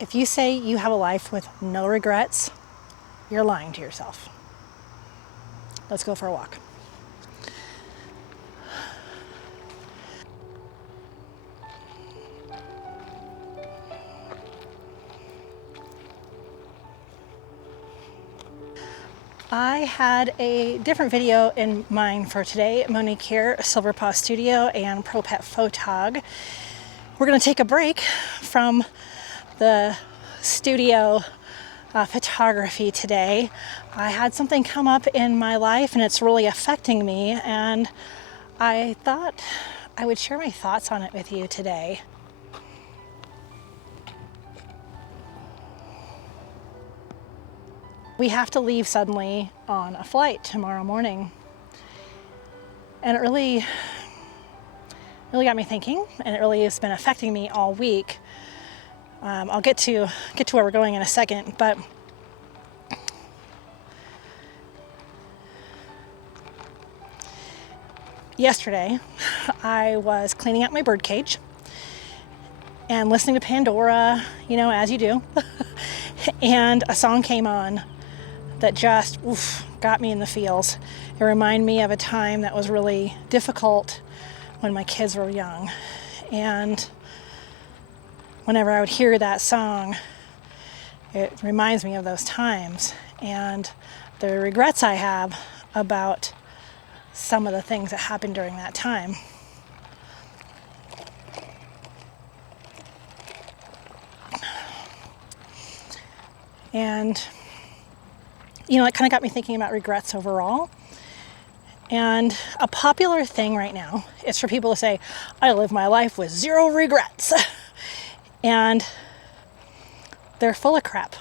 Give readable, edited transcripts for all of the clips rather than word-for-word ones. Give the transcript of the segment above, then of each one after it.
If you say you have a life with no regrets, you're lying to yourself. Let's go for a walk. I had a different video in mind for today. Monique here, Silver Paw Studio and Pro Pet Photog. We're going to take a break from the studio photography today. I had something come up in my life and it's really affecting me, and I thought I would share my thoughts on it with you today. We have to leave suddenly on a flight tomorrow morning. And it really got me thinking, and it really has been affecting me all week. I'll get to where we're going in a second, but yesterday I was cleaning out my bird cage and listening to Pandora, as you do, and a song came on that just got me in the feels. It reminded me of a time that was really difficult when my kids were young. And whenever I would hear that song, it reminds me of those times and the regrets I have about some of the things that happened during that time. And it kind of got me thinking about regrets overall. And a popular thing right now is for people to say, I live my life with zero regrets. And they're full of crap.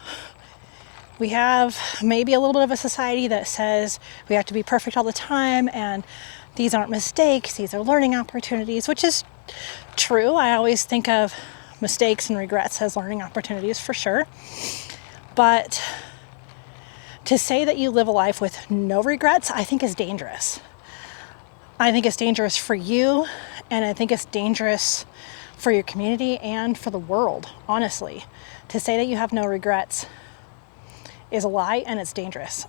We have maybe a little bit of a society that says we have to be perfect all the time, and these aren't mistakes, these are learning opportunities, which is true. I always think of mistakes and regrets as learning opportunities for sure. But to say that you live a life with no regrets, I think is dangerous. I think it's dangerous for you, and I think it's dangerous for your community and for the world, honestly. To say that you have no regrets is a lie, and it's dangerous.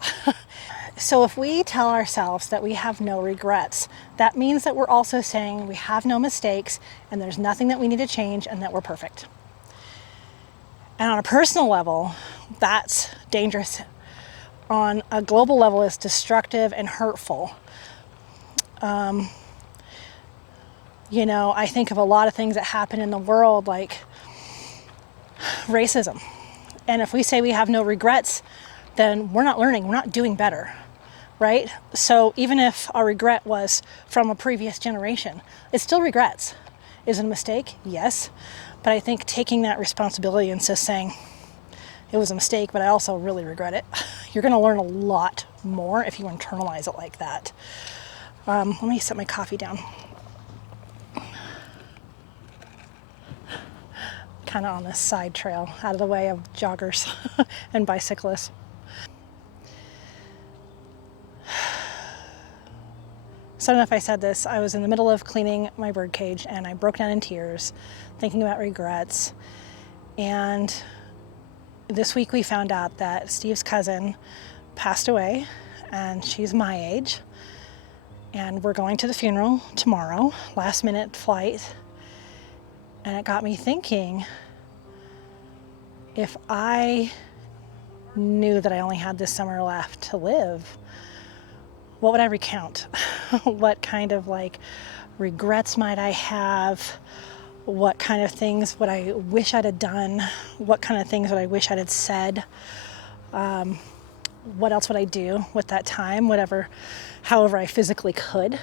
So if we tell ourselves that we have no regrets, that means that we're also saying we have no mistakes and there's nothing that we need to change and that we're perfect. And on a personal level, that's dangerous. On a global level, it's destructive and hurtful. I think of a lot of things that happen in the world, like racism. And if we say we have no regrets, then we're not learning, we're not doing better, right? So even if our regret was from a previous generation, it's still regrets. Is it a mistake? Yes. But I think taking that responsibility and just saying, it was a mistake, but I also really regret it. You're going to learn a lot more if you internalize it like that. Let me set my coffee down. Kind of on this side trail, out of the way of joggers and bicyclists. So I don't know if I said this, I was in the middle of cleaning my bird cage and I broke down in tears, thinking about regrets. And this week we found out that Steve's cousin passed away, and she's my age. And we're going to the funeral tomorrow, last minute flight. And it got me thinking, if I knew that I only had this summer left to live, what would I recount? What kind of regrets might I have? What kind of things would I wish I'd have done? What kind of things would I wish I'd have said? What else would I do with that time? However I physically could.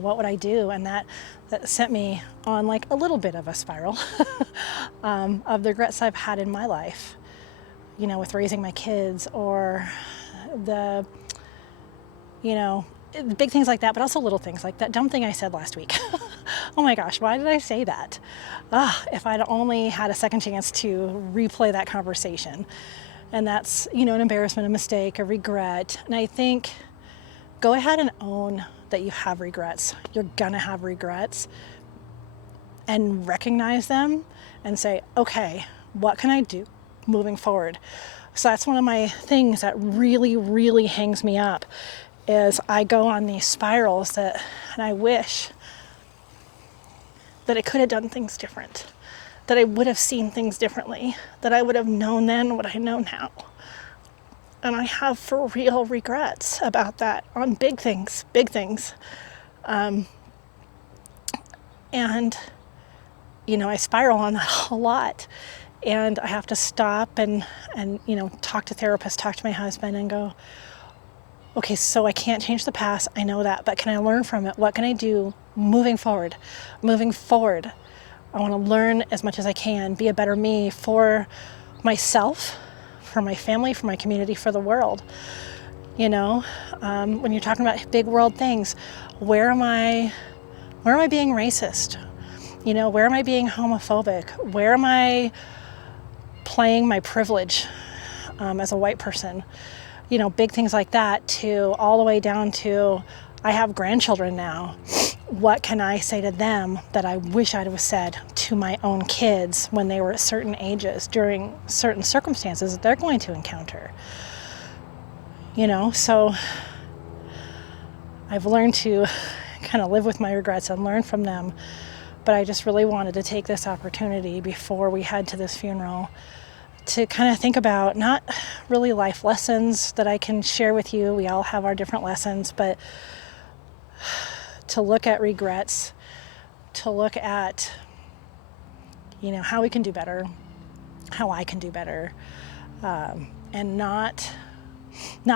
What would I do? And that sent me on a little bit of a spiral of the regrets I've had in my life, with raising my kids, or the big things like that, but also little things like that dumb thing I said last week. Oh my gosh, why did I say that? If I'd only had a second chance to replay that conversation. And that's, an embarrassment, a mistake, a regret. And I think go ahead and own that you have regrets. You're gonna have regrets. and recognize them and say, okay, what can I do moving forward? So that's one of my things that really, really hangs me up, is I go on these spirals and I wish that I could have done things different, that I would have seen things differently, that I would have known then what I know now. And I have for real regrets about that on big things. And, I spiral on that a lot. And I have to stop and talk to therapists, talk to my husband and go, okay, so I can't change the past. I know that, but can I learn from it? What can I do moving forward? Moving forward, I want to learn as much as I can, be a better me for myself, for my family, for my community, for the world. When you're talking about big world things, where am I being racist? Where am I being homophobic? Where am I playing my privilege as a white person? Big things like that, to all the way down to, I have grandchildren now. What can I say to them that I wish I'd have said to my own kids when they were at certain ages, during certain circumstances that they're going to encounter? So I've learned to kind of live with my regrets and learn from them. But I just really wanted to take this opportunity before we head to this funeral to kind of think about, not really life lessons that I can share with you. We all have our different lessons, but to look at regrets, to look at, how we can do better, how I can do better, and not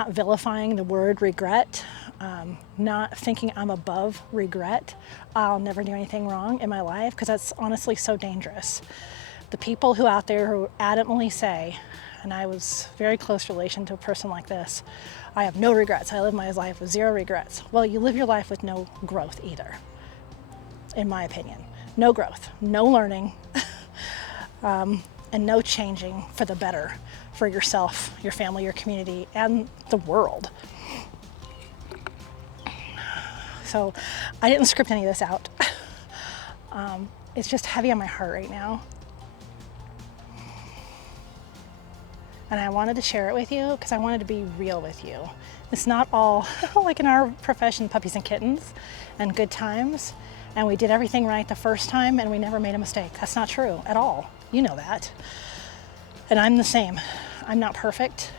vilifying the word regret, not thinking I'm above regret. I'll never do anything wrong in my life, because that's honestly so dangerous. The people who out there who adamantly say, and I was very close relation to a person like this, I have no regrets. I live my life with zero regrets. Well, you live your life with no growth either, in my opinion. No growth, no learning, and no changing for the better for yourself, your family, your community, and the world. So I didn't script any of this out. It's just heavy on my heart right now. And I wanted to share it with you because I wanted to be real with you. It's not all like in our profession, puppies and kittens and good times, and we did everything right the first time and we never made a mistake. That's not true at all. You know that. And I'm the same. I'm not perfect.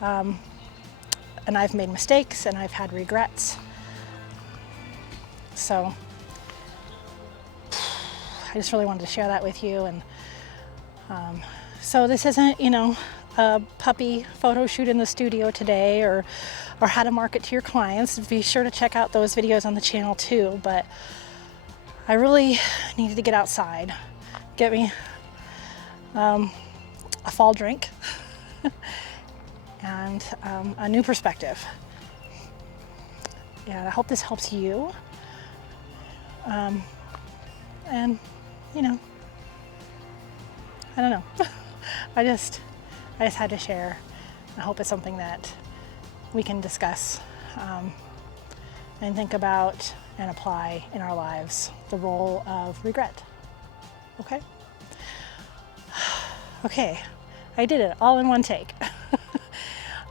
And I've made mistakes and I've had regrets. So I just really wanted to share that with you. And so this isn't, a puppy photo shoot in the studio today or how to market to your clients. Be sure to check out those videos on the channel too. But I really needed to get outside, get me a fall drink and a new perspective. And I hope this helps you. And I don't know. I just had to share. I hope it's something that we can discuss and think about and apply in our lives, the role of regret. Okay? Okay, I did it all in one take.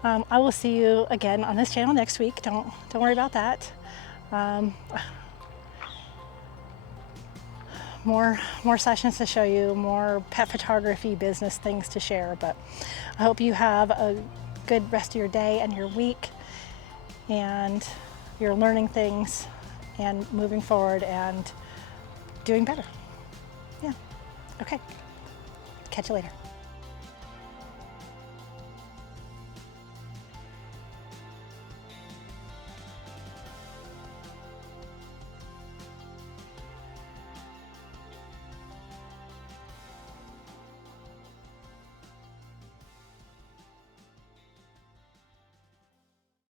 I will see you again on this channel next week. Don't worry about that. More sessions to show you, more pet photography business things to share, but I hope you have a good rest of your day and your week, and you're learning things and moving forward and doing better. Yeah. Okay. Catch you later.